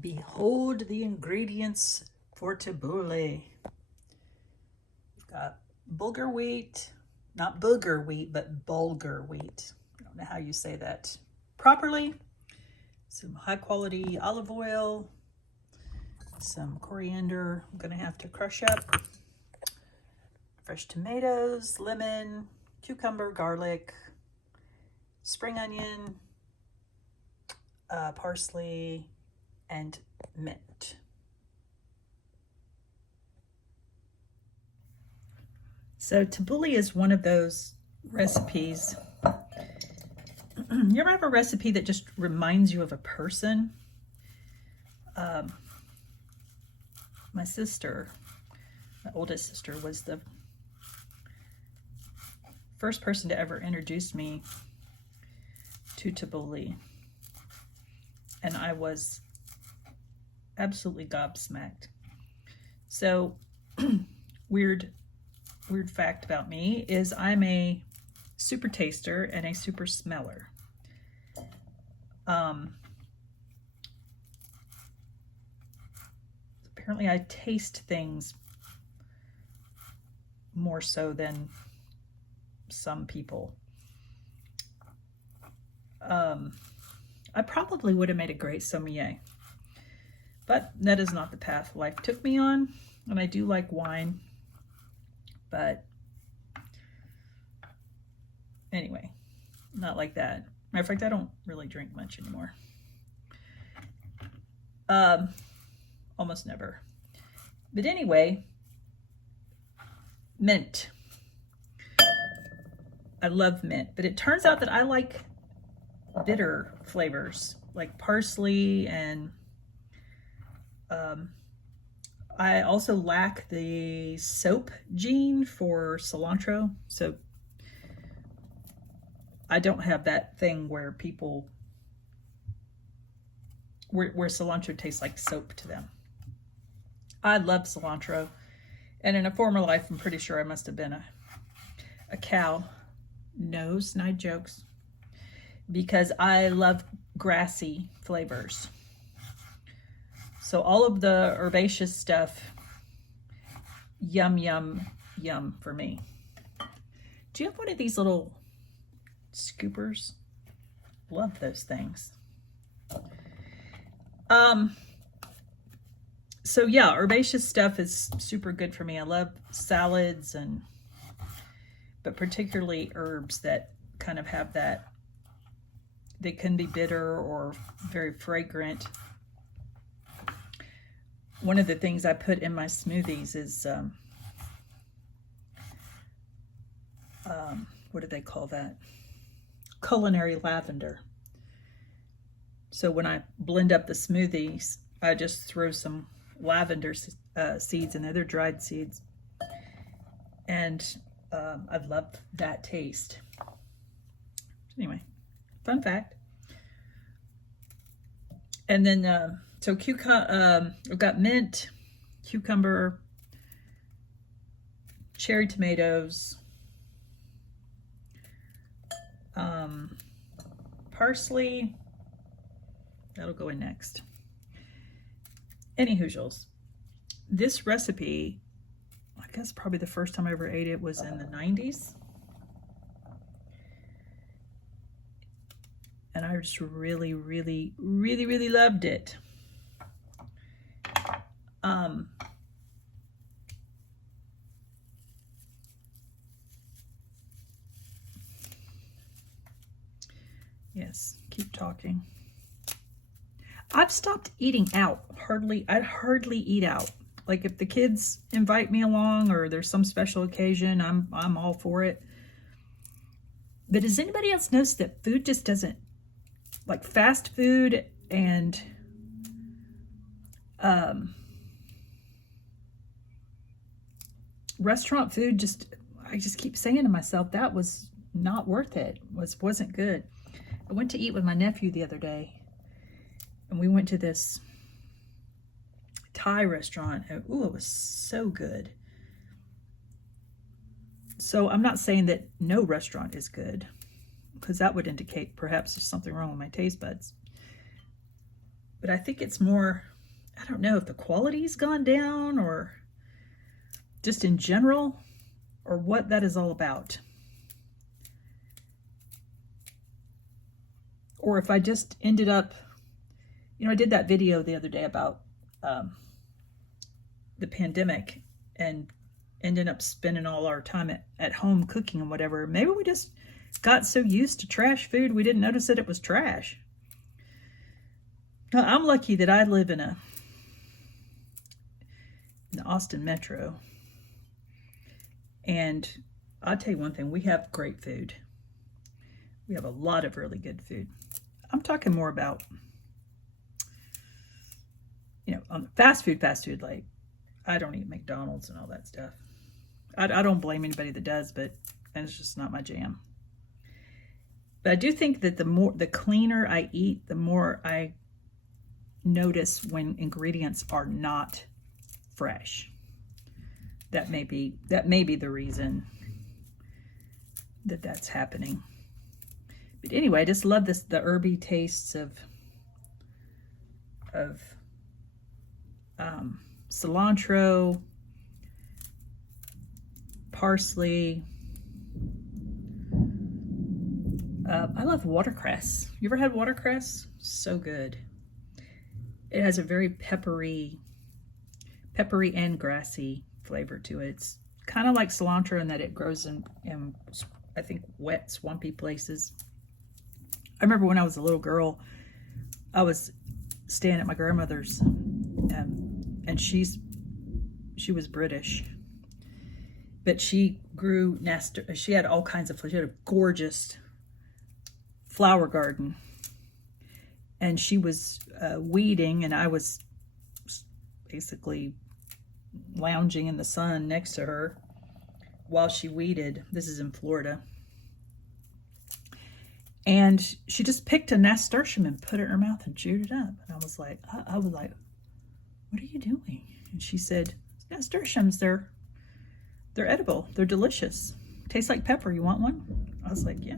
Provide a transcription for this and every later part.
Behold the ingredients for tabbouleh. We've got bulgur wheat, not booger wheat, but bulgur wheat. I don't know how you say that properly. Some high quality olive oil, some coriander I'm gonna have to crush up, fresh tomatoes, lemon, cucumber, garlic, spring onion, parsley, and mint. So tabbouleh is one of those recipes. You ever have a recipe that just reminds you of a person? My sister, my oldest sister, was the first person to ever introduce me to tabbouleh. And I was absolutely gobsmacked. So weird fact about me is I'm a super taster and a super smeller. Apparently I taste things more so than some people. I probably would have made a great sommelier, but that is not the path life took me on. And I do like wine, but anyway, not like that. Matter of fact, I don't really drink much anymore. Almost never. But anyway, mint. I love mint, but it turns out that I like bitter flavors like parsley, and I also lack the soap gene for cilantro. So I don't have that thing where where cilantro tastes like soap to them. I love cilantro, and in a former life I'm pretty sure I must have been a cow. No snide jokes, because I love grassy flavors. So all of the herbaceous stuff, yum, yum, yum for me. Do you have one of these little scoopers? Love those things. So yeah, herbaceous stuff is super good for me. I love salads, but particularly herbs that kind of have that. They can be bitter or very fragrant. One of the things I put in my smoothies is, what do they call that? Culinary lavender. So when I blend up the smoothies, I just throw some lavender seeds in there. They're dried seeds. And I love that taste. Anyway, fun fact. And then, so I've got mint, cucumber, cherry tomatoes, parsley. That'll go in next. Anywhoozles, this recipe, I guess probably the first time I ever ate it was in the 90s. And I just really, really, really, really loved it. Yes, keep talking. I've stopped eating out. I hardly eat out. Like if the kids invite me along or there's some special occasion, I'm all for it. But does anybody else notice that food just doesn't, like fast food and restaurant food, I just keep saying to myself that was not worth it. Wasn't good. I went to eat with my nephew the other day, and we went to this Thai restaurant. And, ooh, it was so good. So I'm not saying that no restaurant is good, because that would indicate perhaps there's something wrong with my taste buds. but I think it's more, I don't know if the quality's gone down or just in general or what that is all about. Or if I just ended up, I did that video the other day about the pandemic and ended up spending all our time at home cooking and whatever. Maybe we just got so used to trash food we didn't notice that it was trash. Now, I'm lucky that I live in the Austin metro. And I'll tell you one thing, we have great food. We have a lot of really good food. I'm talking more about, on the fast food, like, I don't eat McDonald's and all that stuff. I don't blame anybody that does, but it's just not my jam. But I do think that the cleaner I eat, the more I notice when ingredients are not fresh. That may be the reason that that's happening. But anyway, I just love the herby tastes of cilantro, parsley. I love watercress. You ever had watercress? So good. It has a very peppery and grassy flavor to it. It's kind of like cilantro in that it grows in I think wet, swampy places. I remember when I was a little girl, I was staying at my grandmother's, and she was British, but she grew she had all kinds of, she had a gorgeous flower garden, and she was weeding, and I was basically lounging in the sun next to her while she weeded. This is in Florida. And she just picked a nasturtium and put it in her mouth and chewed it up. And I was like, what are you doing? And she said, nasturtiums, they're edible. They're delicious. Tastes like pepper. You want one? I was like, yeah.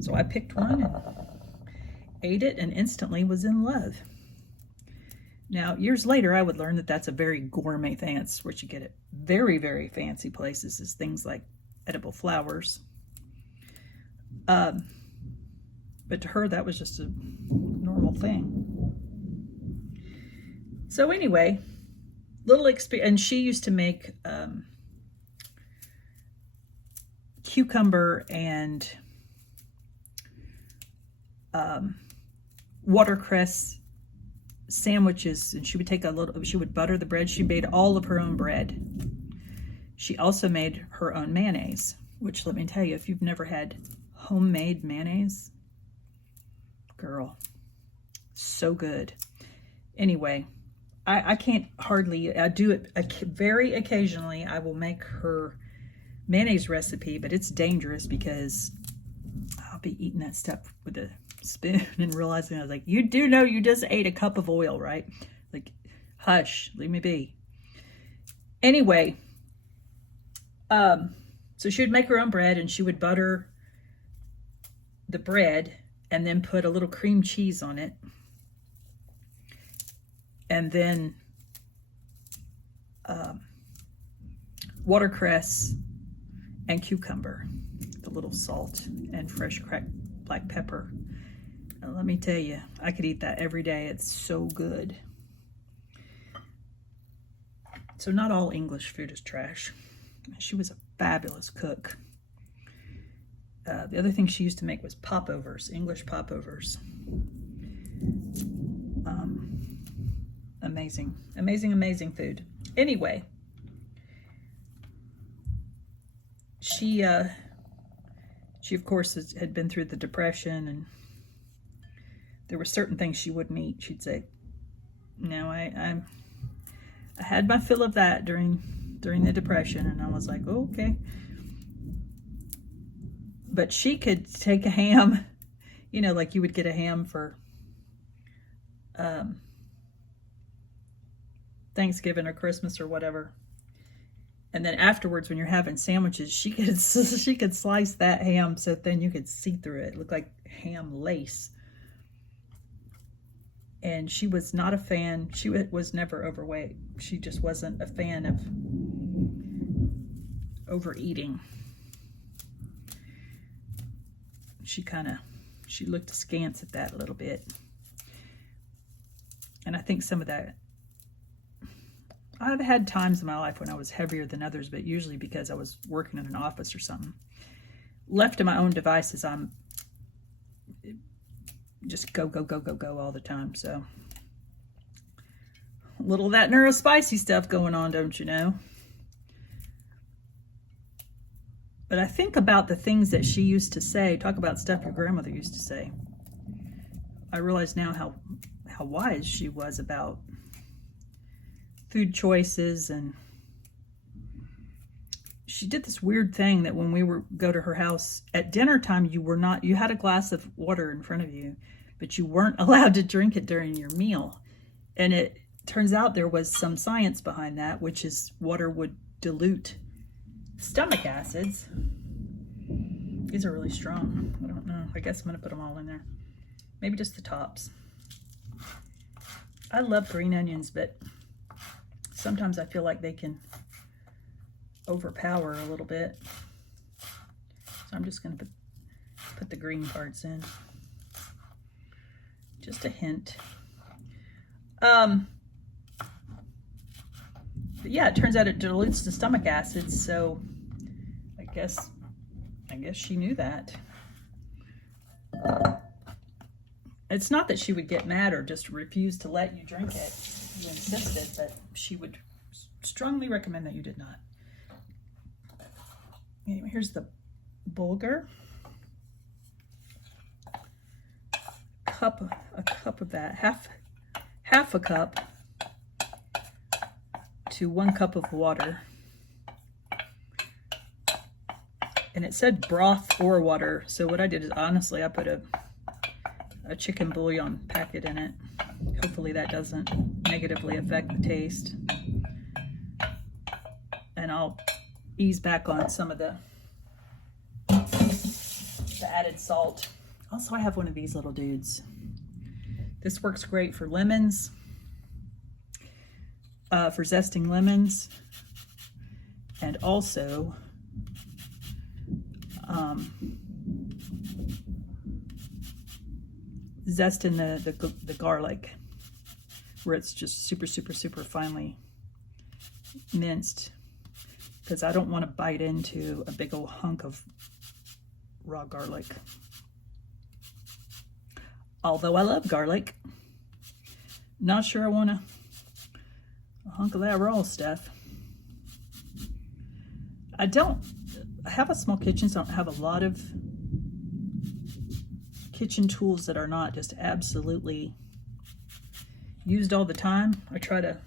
So I picked one and ate it and instantly was in love. Now, years later, I would learn that that's a very gourmet thing. It's what you get at very, very fancy places, is things like edible flowers. But to her, that was just a normal thing. So anyway, little experience. And she used to make cucumber and watercress sandwiches. And she would butter the bread. She made all of her own bread. She also made her own mayonnaise, which, let me tell you, if you've never had homemade mayonnaise, girl, so good. Anyway, I can't hardly, I do it very occasionally. I will make her mayonnaise recipe, but it's dangerous because I'll be eating that stuff with a spoon and realizing, I was like, you do know you just ate a cup of oil, right? Like, hush, leave me be. Anyway, so she would make her own bread, and she would butter the bread and then put a little cream cheese on it. And then watercress and cucumber, a little salt and fresh cracked black pepper. And let me tell you, I could eat that every day. It's so good. So not all English food is trash. She was a fabulous cook. The other thing she used to make was popovers, English popovers. Amazing, amazing, amazing food. Anyway, she of course had been through the Depression, and there were certain things she wouldn't eat. She'd say, "No, I had my fill of that during the Depression," and I was like, "Oh, okay." But she could take a ham, like you would get a ham for Thanksgiving or Christmas or whatever. And then afterwards, when you're having sandwiches, she could slice that ham so thin you could see through it. It looked like ham lace. And she was not a fan. She was never overweight. She just wasn't a fan of overeating. She looked askance at that a little bit. And I think some of that, I've had times in my life when I was heavier than others, but usually because I was working in an office or something. Left to my own devices, I'm just go all the time. So a little of that neurospicy stuff going on, don't you know? But I think about the things that she used to say. Talk about stuff your grandmother used to say. I realize now how wise she was about food choices. And she did this weird thing that when we go to her house at dinner time, you had a glass of water in front of you, but you weren't allowed to drink it during your meal. And it turns out there was some science behind that, which is water would dilute stomach acids. These are really strong. I don't know. I guess I'm gonna put them all in there. Maybe just the tops. I love green onions, but sometimes I feel like they can overpower a little bit. So I'm just gonna put the green parts in. Just a hint. But yeah, it turns out it dilutes the stomach acids, so I guess she knew that. It's not that she would get mad or just refuse to let you drink it. You insisted, but she would strongly recommend that you did not. Anyway, here's the bulgur. A cup of that, half a cup to 1 cup of water. And it said broth or water. So what I did is, honestly, I put a chicken bouillon packet in it. Hopefully that doesn't negatively affect the taste. And I'll ease back on some of the added salt. Also, I have one of these little dudes. This works great for lemons, for zesting lemons, and also zesting the garlic, where it's just super finely minced, because I don't want to bite into a big old hunk of raw garlic. Although I love garlic, not sure I want a hunk of that raw stuff. I have a small kitchen, so I don't have a lot of kitchen tools that are not just absolutely used all the time. I try to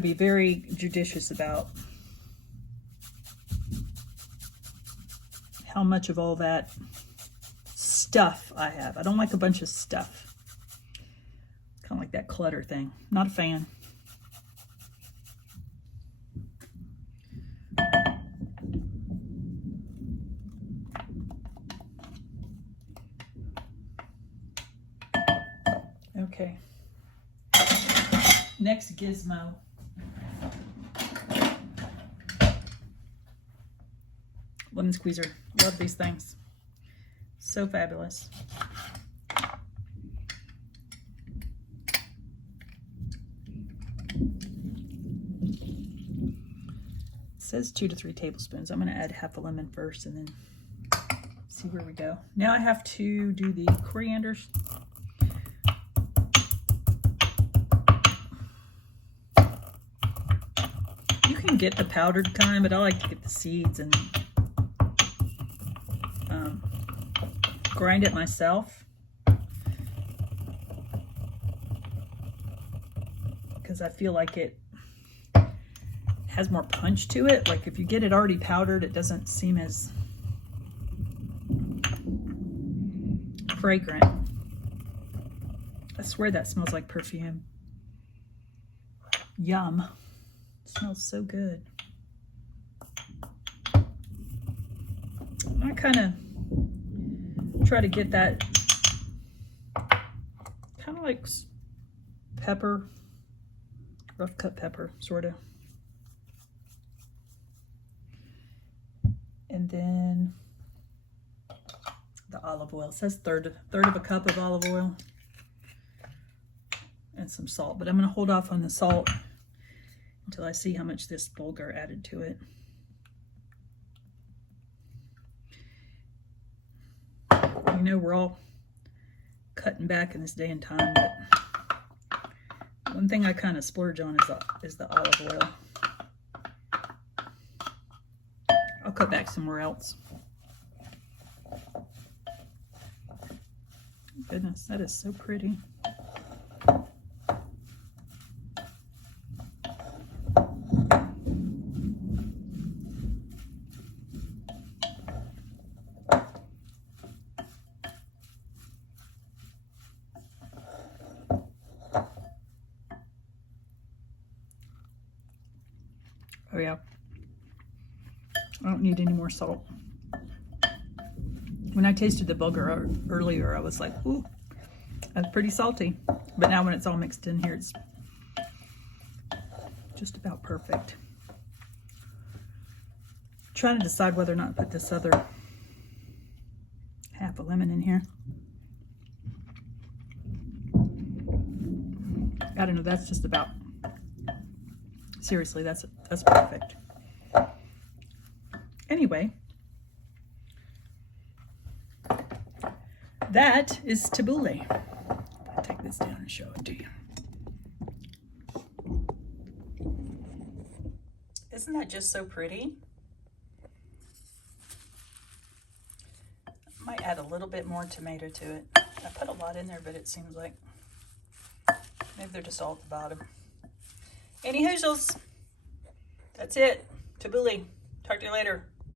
be very judicious about how much of all that stuff I have. I don't like a bunch of stuff. Kind of like that clutter thing. Not a fan. Okay. Next gizmo. Lemon squeezer. Love these things. So fabulous. It says 2 to 3 tablespoons. I'm going to add half a lemon first and then see where we go. Now I have to do the corianders. You can get the powdered kind, but I like to get the seeds and grind it myself, because I feel like it has more punch to it. Like if you get it already powdered, it doesn't seem as fragrant. I swear that smells like perfume. Yum. It smells so good. I kind of try to get that kind of like pepper, rough cut pepper, sort of. And then the olive oil. It says third of a cup of olive oil. And some salt. But I'm going to hold off on the salt until I see how much this bulgur added to it. You know, we're all cutting back in this day and time, but one thing I kind of splurge on is the olive oil. I'll cut back somewhere else. Goodness, that is so pretty. Oh yeah, I don't need any more salt. When I tasted the bulgur earlier, I was like, ooh, that's pretty salty. But now when it's all mixed in here, it's just about perfect. I'm trying to decide whether or not to put this other half a lemon in here. I don't know, that's just about, seriously, that's perfect. Anyway, that is tabbouleh. I'll take this down and show it to you. Isn't that just so pretty? I might add a little bit more tomato to it. I put a lot in there, but it seems like maybe they're just all at the bottom. Any hoozles, that's it. Tabbouleh. Talk to you later.